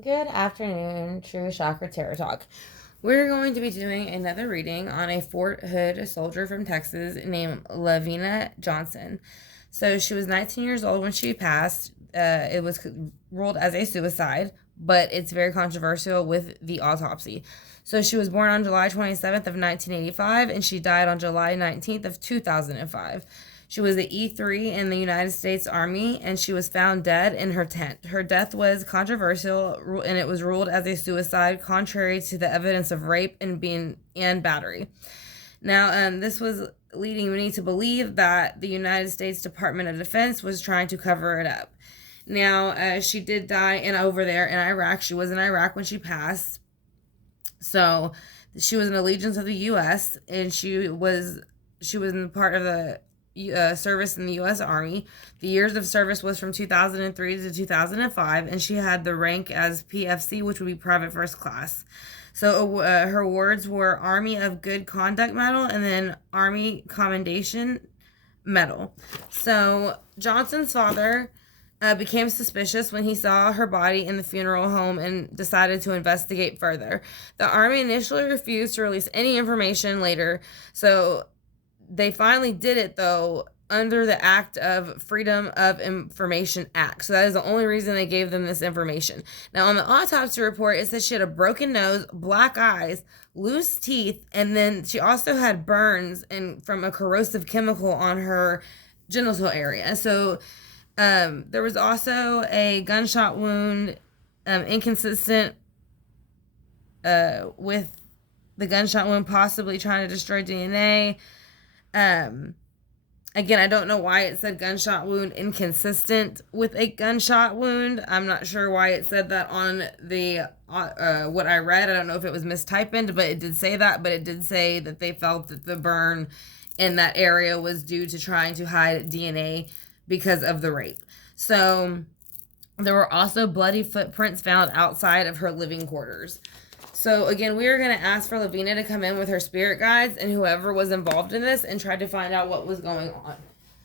Good afternoon, True Chakra Tarot Talk. We're going to be doing another reading on a Fort Hood soldier from Texas named LaVena Johnson. So she was 19 years old when she passed. It was ruled as a suicide, but it's very controversial with the autopsy. So she was born on July 27th of 1985 and she died on July 19th of 2005. She was the E3 in the United States Army, and she was found dead in her tent. Her death was controversial, and it was ruled as a suicide, contrary to the evidence of rape and battery. Now, this was leading me to believe that the United States Department of Defense was trying to cover it up. Now, she did die over there in Iraq. She was in Iraq when she passed. So she was an allegiance of the U.S. and she was in part of the service in the U.S. Army. The years of service was from 2003 to 2005, and she had the rank as PFC, which would be Private First Class. So her awards were Army of Good Conduct Medal and then Army Commendation Medal. So Johnson's father became suspicious when he saw her body in the funeral home and decided to investigate further. The Army initially refused to release any information later, so they finally did it, though, under the Act of Freedom of Information Act. So that is the only reason they gave them this information. Now, on the autopsy report, it says she had a broken nose, black eyes, loose teeth, and then she also had burns from a corrosive chemical on her genital area. So there was also a gunshot wound, inconsistent with the gunshot wound possibly trying to destroy DNA. Again, I don't know why it said gunshot wound inconsistent with a gunshot wound. I'm not sure why it said that on the what I read. I don't know if it was mistyped, but it did say that. But it did say that they felt that the burn in that area was due to trying to hide DNA because of the rape. So there were also bloody footprints found outside of her living quarters. So again, we are going to ask for LaVena to come in with her spirit guides and whoever was involved in this and try to find out what was going on.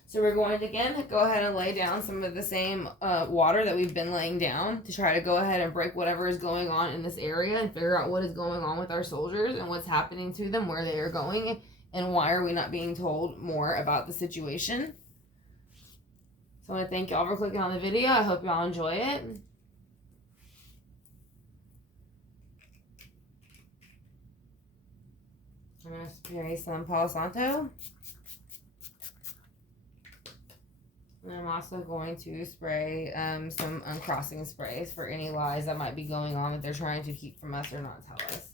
So we're going to, again, go ahead and lay down some of the same water that we've been laying down to try to go ahead and break whatever is going on in this area and figure out what is going on with our soldiers and what's happening to them, where they are going, and why are we not being told more about the situation. So I want to thank y'all for clicking on the video. I hope y'all enjoy it. I'm going to spray some Palo Santo. And I'm also going to spray some uncrossing sprays for any lies that might be going on that they're trying to keep from us or not tell us.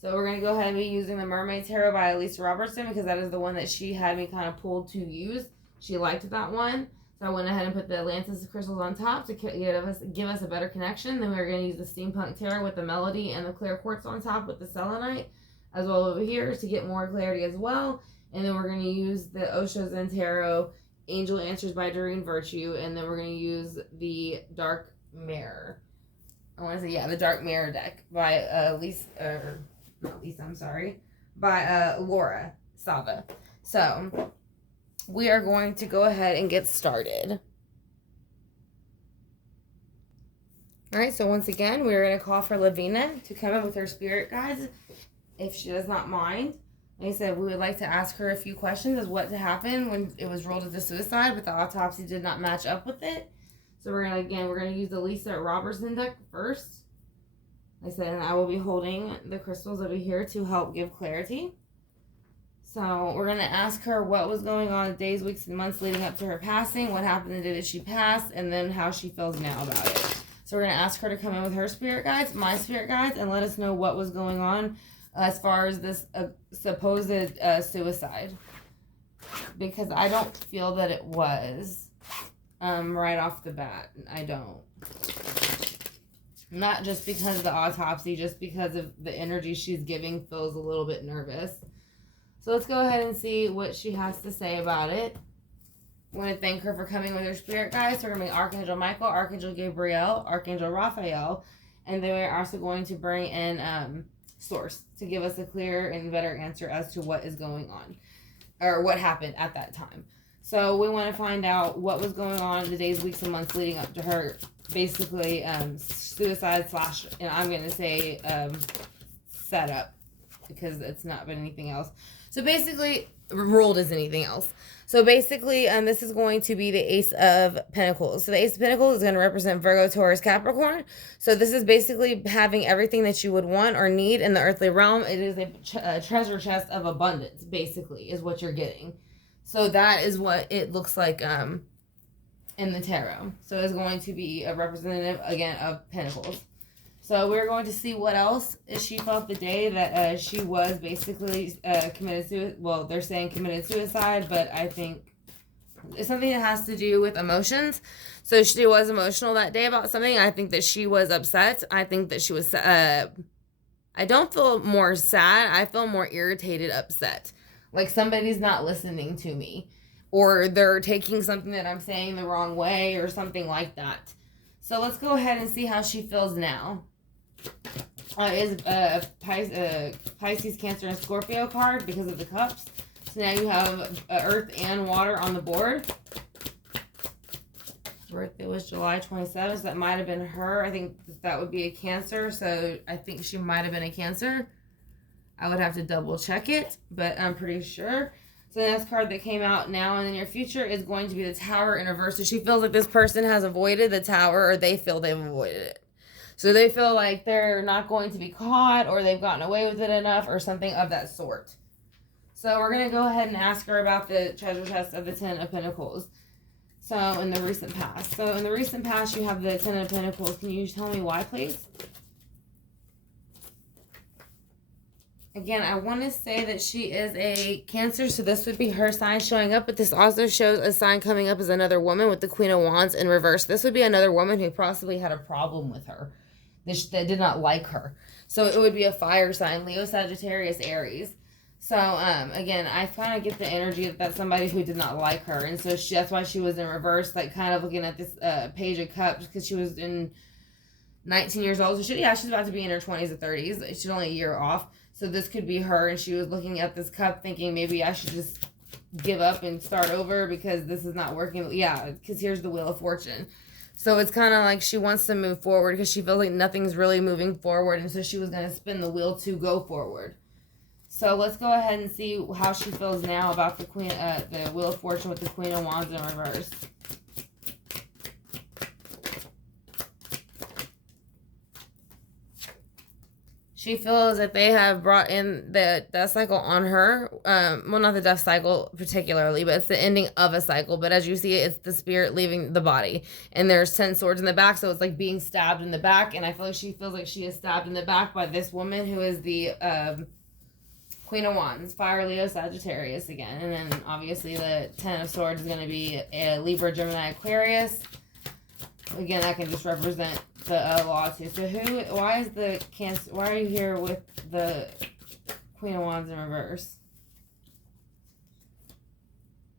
So we're going to go ahead and be using the Mermaid Tarot by Elisa Robertson because that is the one that she had me kind of pulled to use. She liked that one. So I went ahead and put the Atlantis crystals on top to give us a better connection. Then we're going to use the Steampunk Tarot with the Melody and the Clear Quartz on top with the Selenite as well over here to get more clarity as well. And then we're going to use the Osho Zen Tarot Angel Answers by Doreen Virtue. And then we're going to use the Dark Mirror. The Dark Mirror deck by by Laura Sava. So we are going to go ahead and get started. All right, so once again, we're going to call for LaVena to come in with her spirit guides, if she does not mind. Like I said, we would like to ask her a few questions as what happened when it was ruled as a suicide, but the autopsy did not match up with it. So we're going to use the Lisa Robertson deck first. Like I said, and I will be holding the crystals over here to help give clarity. So we're going to ask her what was going on the days, weeks, and months leading up to her passing, what happened the day that she passed, and then how she feels now about it. So we're going to ask her to come in with her spirit guides, my spirit guides, and let us know what was going on as far as this supposed suicide. Because I don't feel that it was right off the bat. I don't. Not just because of the autopsy, just because of the energy she's giving feels a little bit nervous. So let's go ahead and see what she has to say about it. I want to thank her for coming with her spirit guides. So we're going to be Archangel Michael, Archangel Gabriel, Archangel Raphael, and then we're also going to bring in Source to give us a clear and better answer as to what is going on or what happened at that time. So we want to find out what was going on in the days, weeks, and months leading up to her basically suicide slash, and I'm going to say setup, because it's not been anything else. So basically, ruled as anything else. So basically, this is going to be the Ace of Pentacles. So the Ace of Pentacles is going to represent Virgo, Taurus, Capricorn. So this is basically having everything that you would want or need in the earthly realm. It is a treasure chest of abundance, basically, is what you're getting. So that is what it looks like in the tarot. So it's going to be a representative, again, of Pentacles. So we're going to see what else she felt the day that she was basically committed suicide. Well, they're saying committed suicide, but I think it's something that has to do with emotions. So she was emotional that day about something. I think that she was upset. I think that she was, I don't feel more sad. I feel more irritated, upset. Like somebody's not listening to me, or they're taking something that I'm saying the wrong way, or something like that. So let's go ahead and see how she feels now. Is Pisces, Cancer, and Scorpio card because of the cups. So now you have earth and water on the board. Birthday was July 27th, so that might have been her. I think that would be a Cancer, so I think she might have been a Cancer. I would have to double check it, but I'm pretty sure. So the next card that came out now in the near future is going to be the Tower in reverse. So she feels like this person has avoided the Tower, or they feel they've avoided it. So they feel like they're not going to be caught, or they've gotten away with it enough, or something of that sort. So we're going to go ahead and ask her about the treasure chest of the Ten of Pentacles. So in the recent past. So in the recent past, you have the Ten of Pentacles. Can you tell me why, please? Again, I want to say that she is a Cancer, so this would be her sign showing up, but this also shows a sign coming up as another woman with the Queen of Wands in reverse. This would be another woman who possibly had a problem with her, that did not like her. So it would be a fire sign, Leo, Sagittarius, Aries. So, again, I kind of get the energy that that's somebody who did not like her, and so that's why she was in reverse, like kind of looking at this Page of Cups, because she was 19 years old. So she's about to be in her 20s or 30s. She's only a year off. So this could be her, and she was looking at this cup thinking maybe I should just give up and start over because this is not working. Yeah, because here's the Wheel of Fortune. So it's kind of like she wants to move forward because she feels like nothing's really moving forward, and so she was going to spin the wheel to go forward. So let's go ahead and see how she feels now about the Wheel of Fortune with the Queen of Wands in reverse. She feels that they have brought in the death cycle on her. Well, not the death cycle particularly, but it's the ending of a cycle. But as you see, it's the spirit leaving the body. And there's 10 swords in the back, so it's like being stabbed in the back. And I feel like she feels like she is stabbed in the back by this woman who is the Queen of Wands, Fire, Leo, Sagittarius again. And then obviously the 10 of Swords is going to be a Libra, Gemini, Aquarius. Again, that can just represent the law too. So why is the Cancer, why are you here with the Queen of Wands in reverse?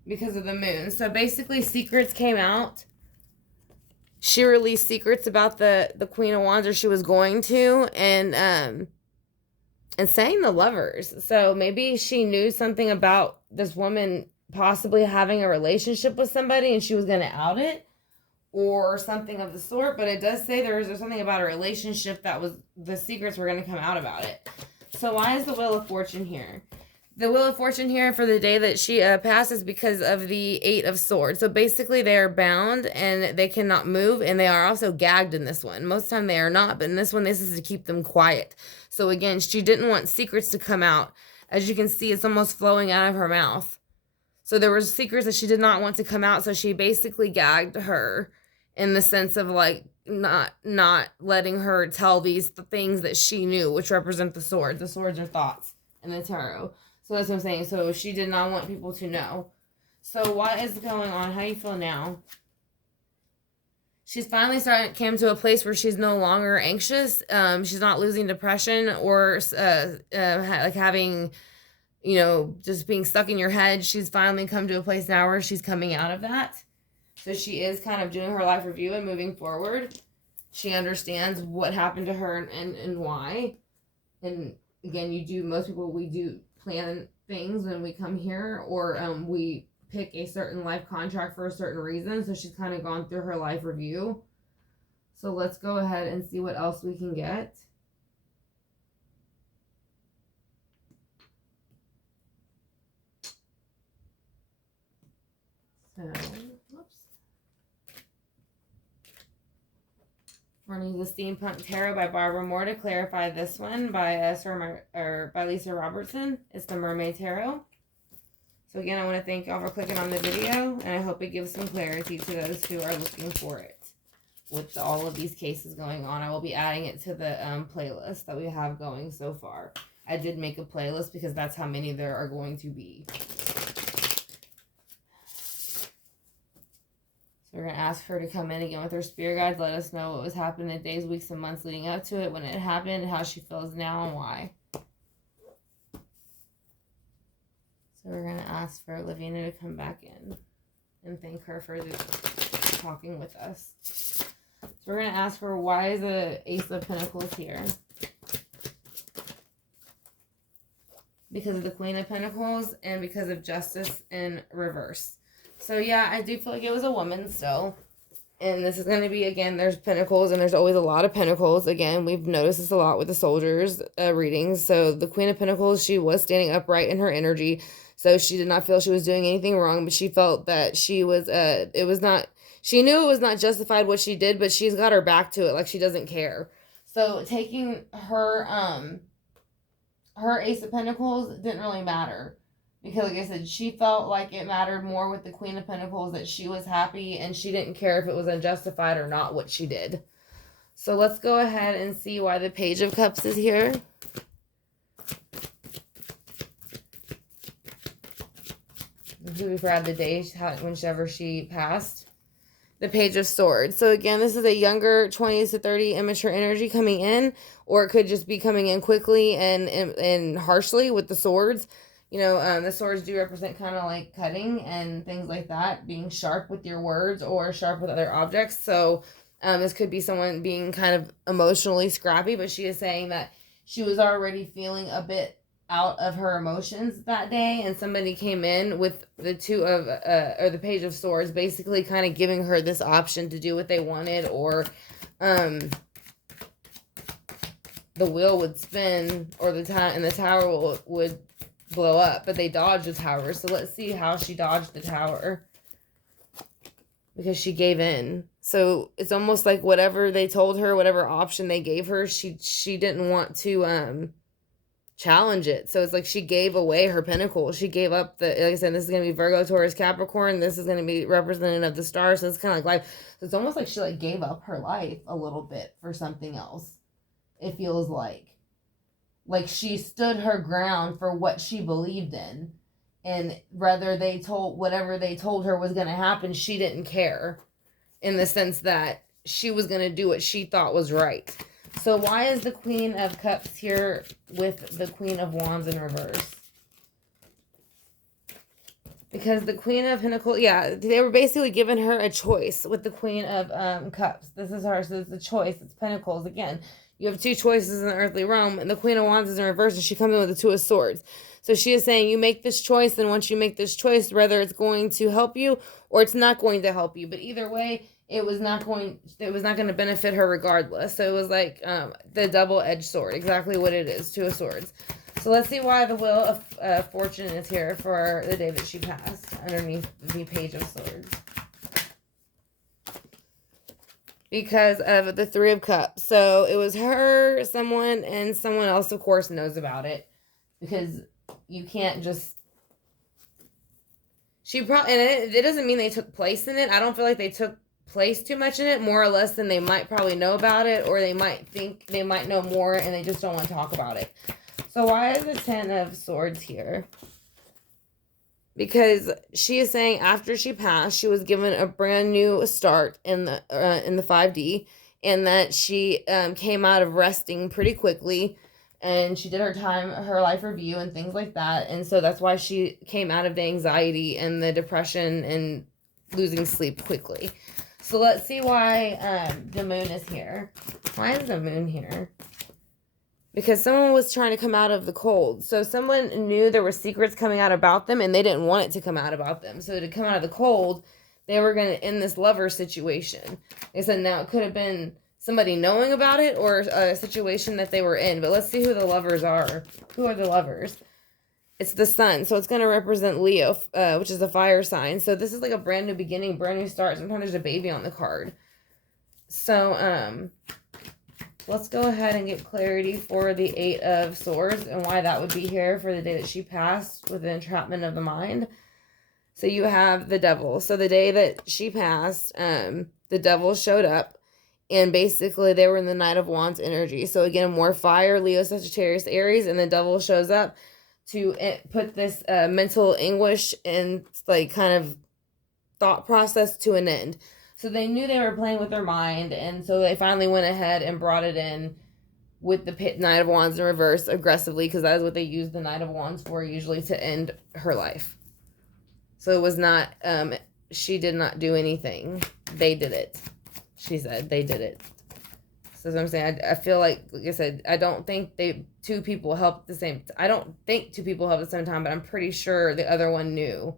Because of the moon. So basically secrets came out. She released secrets about the Queen of Wands, or she was going to, and saying the Lovers. So maybe she knew something about this woman possibly having a relationship with somebody and she was going to out it, or something of the sort. But it does say there's something about a relationship that was, the secrets were going to come out about it. So why is the Wheel of Fortune here? The Wheel of Fortune here for the day that she passes because of the 8 of Swords. So basically they are bound and they cannot move, and they are also gagged in this one. Most of the time they are not, but in this one, this is to keep them quiet. So again, she didn't want secrets to come out. As you can see, it's almost flowing out of her mouth. So there were secrets that she did not want to come out, so she basically gagged her in the sense of like not letting her tell these things that she knew, which represent the swords. The swords are thoughts in the tarot. So that's what I'm saying. So she did not want people to know. So what is going on? How do you feel now? She's finally came to a place where she's no longer anxious. She's not losing depression or like having, just being stuck in your head. She's finally come to a place now where she's coming out of that. So she is kind of doing her life review and moving forward. She understands what happened to her and why. And again, most people, we do plan things when we come here, or we pick a certain life contract for a certain reason. So she's kind of gone through her life review. So let's go ahead and see what else we can get. So, whoops. We're going to use the Steampunk Tarot by Barbara Moore to clarify this one by by Lisa Robertson. It's the Mermaid Tarot. So again, I want to thank y'all for clicking on the video, and I hope it gives some clarity to those who are looking for it. With all of these cases going on, I will be adding it to the playlist that we have going so far. I did make a playlist because that's how many there are going to be. So we're going to ask her to come in again with her spirit guides. Let us know what was happening the days, weeks, and months leading up to it, when it happened, how she feels now, and why. So we're going to ask for LaVena to come back in and thank her for talking with us. So we're going to ask for why is the Ace of Pentacles here? Because of the Queen of Pentacles and because of Justice in reverse. So yeah, I do feel like it was a woman still. And this is going to be, again, there's pentacles, and there's always a lot of pentacles. Again, we've noticed this a lot with the soldiers readings. So the Queen of Pentacles, she was standing upright in her energy. So she did not feel she was doing anything wrong, but she felt that she was, she knew it was not justified what she did, but she's got her back to it. Like, she doesn't care. So taking her, her Ace of Pentacles didn't really matter. Because, like I said, she felt like it mattered more with the Queen of Pentacles, that she was happy and she didn't care if it was unjustified or not what she did. So let's go ahead and see why the Page of Cups is here. This would be for the day, whenever she passed. The Page of Swords. So again, this is a younger 20s to 30 immature energy coming in, or it could just be coming in quickly and harshly with the swords. You know, the swords do represent kind of like cutting and things like that, being sharp with your words or sharp with other objects. So this could be someone being kind of emotionally scrappy, but she is saying that she was already feeling a bit out of her emotions that day, and somebody came in with the the Page of Swords, basically kind of giving her this option to do what they wanted, or the wheel would spin, or the tower would blow up, but they dodged the tower. So let's see how she dodged the tower, because she gave in. So it's almost like whatever they told her, whatever option they gave her, she didn't want to challenge it. So it's like she gave away her pinnacle. She gave up like I said, this is going to be Virgo, Taurus, Capricorn. This is going to be representative of the stars. So it's kind of like life. So it's almost like she like gave up her life a little bit for something else. It feels like she stood her ground for what she believed in. And whether whatever they told her was going to happen, she didn't care, in the sense that she was going to do what she thought was right. So why is the Queen of Cups here with the Queen of Wands in reverse? Because the Queen of Pentacles, yeah, they were basically giving her a choice with the Queen of Cups. This is her, so it's a choice. It's Pentacles. Again, you have two choices in the earthly realm, and the Queen of Wands is in reverse, and she comes in with the Two of Swords. So she is saying you make this choice, and once you make this choice, whether it's going to help you or it's not going to help you, but either way, it was not going to benefit her regardless. So it was like the double-edged sword, exactly what it is, Two of Swords. So let's see why the Wheel of Fortune is here for the day that she passed, underneath the Page of Swords. Because of the Three of Cups. So it was her, someone, and someone else, of course, knows about it. Because you can't just... and it doesn't mean they took place in it. I don't feel like they took place too much in it, more or less than they might probably know about it, or they might think they might know more and they just don't want to talk about it. So why is the Ten of Swords here? Because she is saying after she passed, she was given a brand new start in the 5D, and that she came out of resting pretty quickly, and she did her life review and things like that, and so that's why she came out of the anxiety and the depression and losing sleep quickly. So let's see why the Moon is here. Why is the Moon here? Because someone was trying to come out of the cold. So someone knew there were secrets coming out about them, and they didn't want it to come out about them. So to come out of the cold, they were going to end this lover situation. They said now it could have been somebody knowing about it or a situation that they were in. But let's see who the lovers are. Who are the lovers? It's the sun, so it's going to represent Leo, which is a fire sign. So this is like a brand new beginning, brand new start. Sometimes there's a baby on the card. So let's go ahead and get clarity for the Eight of Swords and why that would be here for the day that she passed with the entrapment of the mind. So you have the devil. So the day that she passed, the devil showed up. And basically, they were in the Knight of Wands energy. So again, more fire, Leo, Sagittarius, Aries, and the devil shows up to put this mental anguish and like kind of thought process to an end. So they knew they were playing with their mind, and so they finally went ahead and brought it in with the Knight of Wands in reverse aggressively, because that is what they use the Knight of Wands for, usually to end her life. So it was not, she did not do anything. They did it. She said they did it. So that's what I'm saying. I feel like I said, I don't think two people helped at the same time. I don't think two people helped at the same time, but I'm pretty sure the other one knew.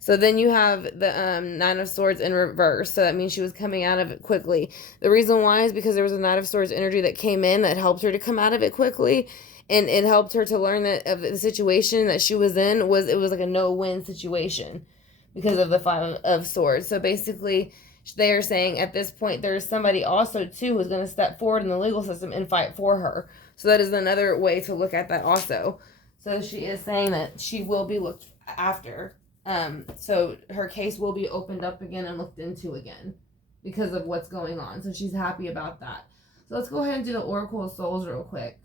So then you have the Nine of Swords in reverse. So that means she was coming out of it quickly. The reason why is because there was a Knight of Swords energy that came in that helped her to come out of it quickly. And it helped her to learn that of the situation that she was in it was like a no-win situation because of the Five of Swords. So basically, they are saying at this point there's somebody also too who's going to step forward in the legal system and fight for her. So that is another way to look at that also. So she is saying that she will be looked after. So her case will be opened up again and looked into again because of what's going on. So she's happy about that. So let's go ahead and do the Oracle of Souls real quick.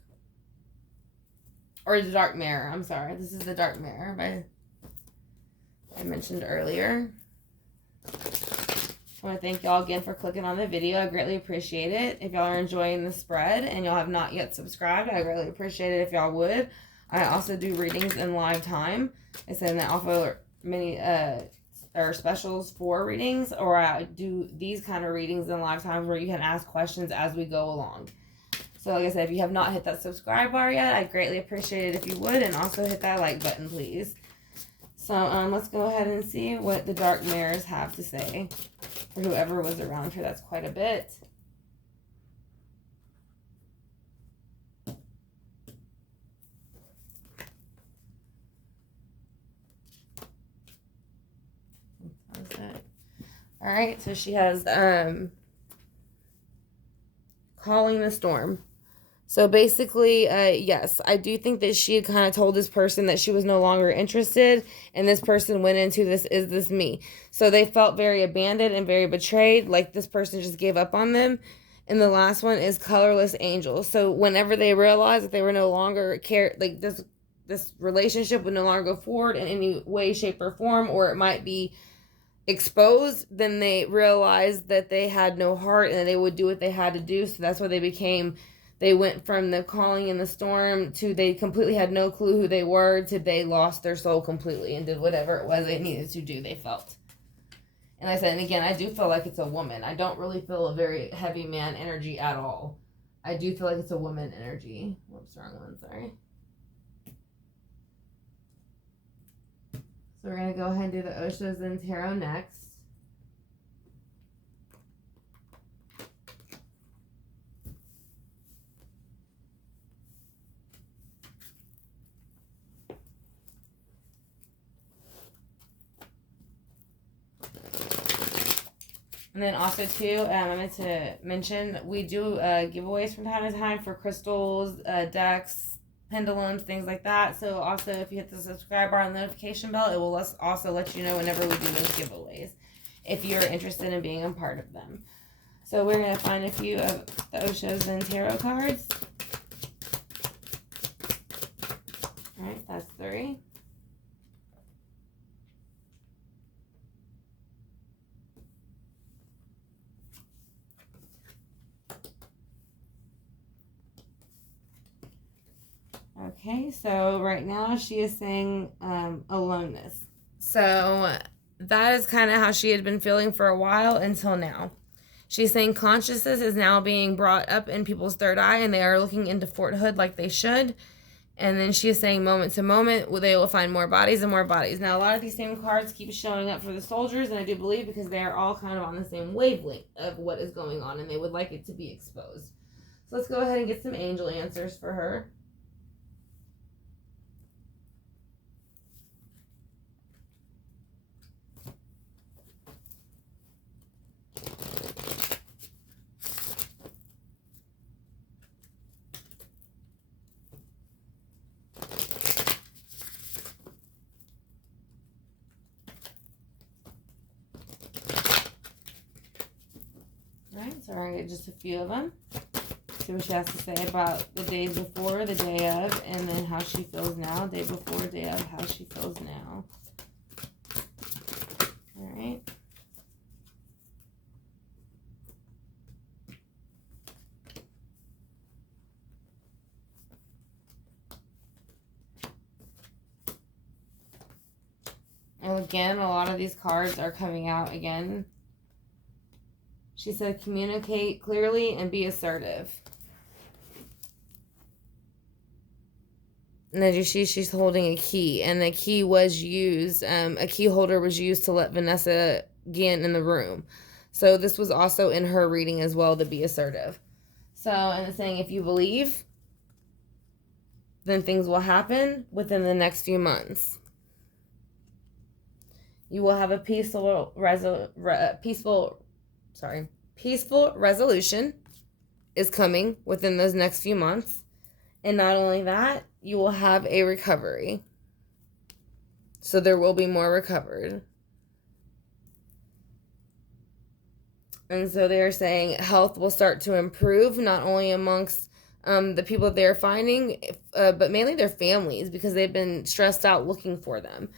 Or the Dark Mirror. I'm sorry. This is the Dark Mirror I mentioned earlier. I want to thank y'all again for clicking on the video. I greatly appreciate it. If y'all are enjoying the spread and y'all have not yet subscribed, I greatly appreciate it if y'all would. I also do readings in live time. I said that I offer many or specials for readings, or I do these kind of readings in live times where you can ask questions as we go along. So like I said, if you have not hit that subscribe bar yet, I'd greatly appreciate it if you would, and also hit that like button, please. So let's go ahead and see what the Dark Mirrors have to say for whoever was around her. That's quite a bit. All right, so she has calling the storm. So basically, yes, I do think that she had kind of told this person that she was no longer interested, and this person went into this, is this me? So they felt very abandoned and very betrayed, like this person just gave up on them. And the last one is colorless angels. So whenever they realized that they were no longer like this relationship would no longer go forward in any way, shape, or form, or it might be exposed, then they realized that they had no heart and they would do what they had to do. So that's why they went from the calling in the storm to they completely had no clue who they were to they lost their soul completely and did whatever it was they needed to do, they felt. And I said, and again, I do feel like it's a woman. I don't really feel a very heavy man energy at all. I do feel like it's a woman energy. Whoops, wrong one, sorry. So we're going to go ahead and do the Oshos and Tarot next. And then also too, I meant to mention, we do giveaways from time to time for crystals, decks, pendulums, things like that. So also if you hit the subscribe bar and notification bell, it will also let you know whenever we do those giveaways if you're interested in being a part of them. So we're going to find a few of the Oshos and Tarot cards. All right, that's 3. Okay, so right now she is saying aloneness. So that is kind of how she had been feeling for a while until now. She's saying consciousness is now being brought up in people's third eye and they are looking into forthood like they should. And then she is saying moment to moment, they will find more bodies and more bodies. Now, a lot of these same cards keep showing up for the soldiers, and I do believe because they are all kind of on the same wavelength of what is going on, and they would like it to be exposed. So let's go ahead and get some angel answers for her. Alright, so we're going to get just a few of them. See what she has to say about the days before, the day of, and then how she feels now. Day before, day of, how she feels now. Alright. And again, a lot of these cards are coming out again. She said, communicate clearly and be assertive. And then you see she's holding a key. And the key was used, a key holder was used to let Vanessa get in the room. So this was also in her reading as well, to be assertive. So, and it's saying if you believe, then things will happen within the next few months. You will have a peaceful resolution is coming within those next few months. And not only that, you will have a recovery. So there will be more recovered. And so they're saying health will start to improve, not only amongst the people they're finding, but mainly their families, because they've been stressed out looking for them.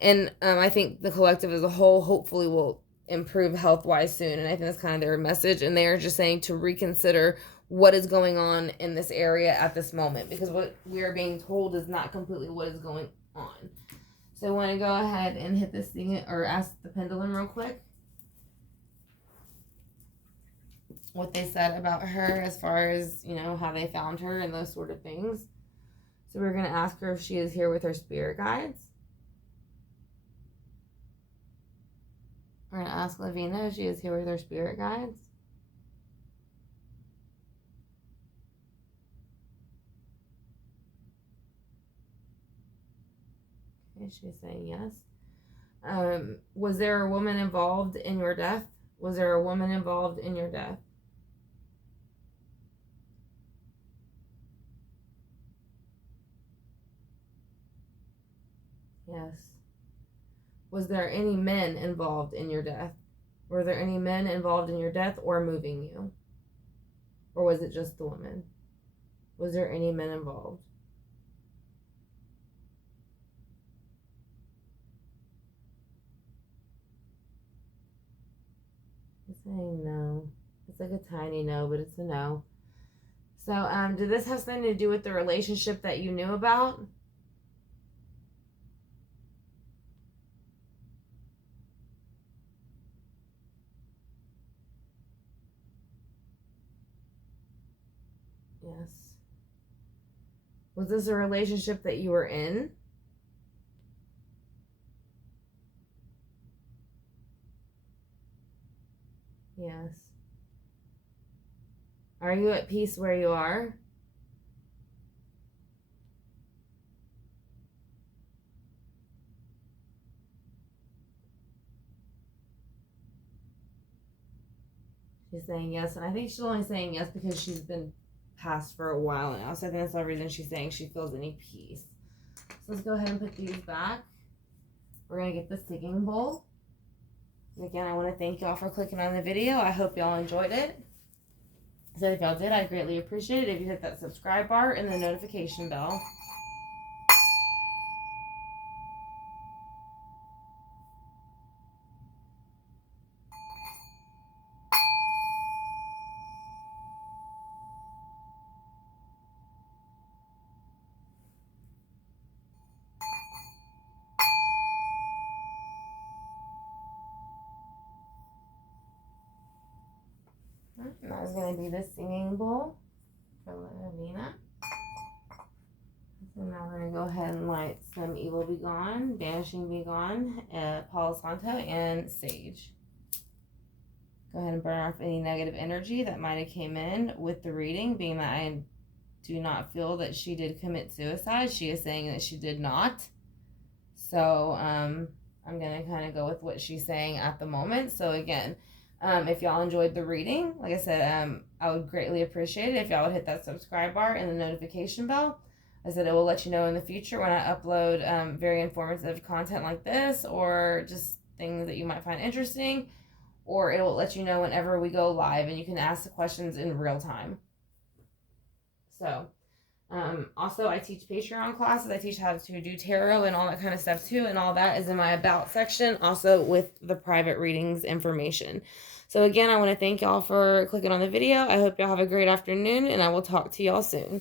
And I think the collective as a whole hopefully will improve health-wise soon. And I think that's kind of their message. And they're just saying to reconsider what is going on in this area at this moment, because what we are being told is not completely what is going on. So I want to go ahead and hit this thing, or ask the pendulum real quick what they said about her as far as, you know, how they found her and those sort of things. So we're going to ask her if she is here with her spirit guides. We're going to ask LaVena if she is here with her spirit guides. Okay, she's saying yes. Was there a woman involved in your death? Was there a woman involved in your death? Yes. Was there any men involved in your death? Were there any men involved in your death or moving you? Or was it just the woman? Was there any men involved? It's saying no. It's like a tiny no, but it's a no. So, did this have something to do with the relationship that you knew about? Yes. Was this a relationship that you were in? Yes. Are you at peace where you are? She's saying yes, and I think she's only saying yes because she's been passed for a while now. So I think that's the reason she's saying she feels any peace. So let's go ahead and put these back. We're going to get the singing bowl. And again, I want to thank y'all for clicking on the video. I hope y'all enjoyed it. So if y'all did, I'd greatly appreciate it if you hit that subscribe bar and the notification bell. And that is going to be the singing bowl for LaVena. And now we're going to go ahead and light some Evil Be Gone, Banishing Be Gone, Palo Santo, and Sage. Go ahead and burn off any negative energy that might have came in with the reading, being that I do not feel that she did commit suicide. She is saying that she did not. So I'm going to kind of go with what she's saying at the moment. So again, if y'all enjoyed the reading, like I said, I would greatly appreciate it if y'all would hit that subscribe bar and the notification bell. I said it will let you know in the future when I upload very informative content like this, or just things that you might find interesting, or it will let you know whenever we go live and you can ask the questions in real time. So also I teach Patreon classes. I teach how to do tarot and all that kind of stuff too, and all that is in my about section, also with the private readings information. So again, I want to thank y'all for clicking on the video. I hope y'all have a great afternoon, and I will talk to y'all soon.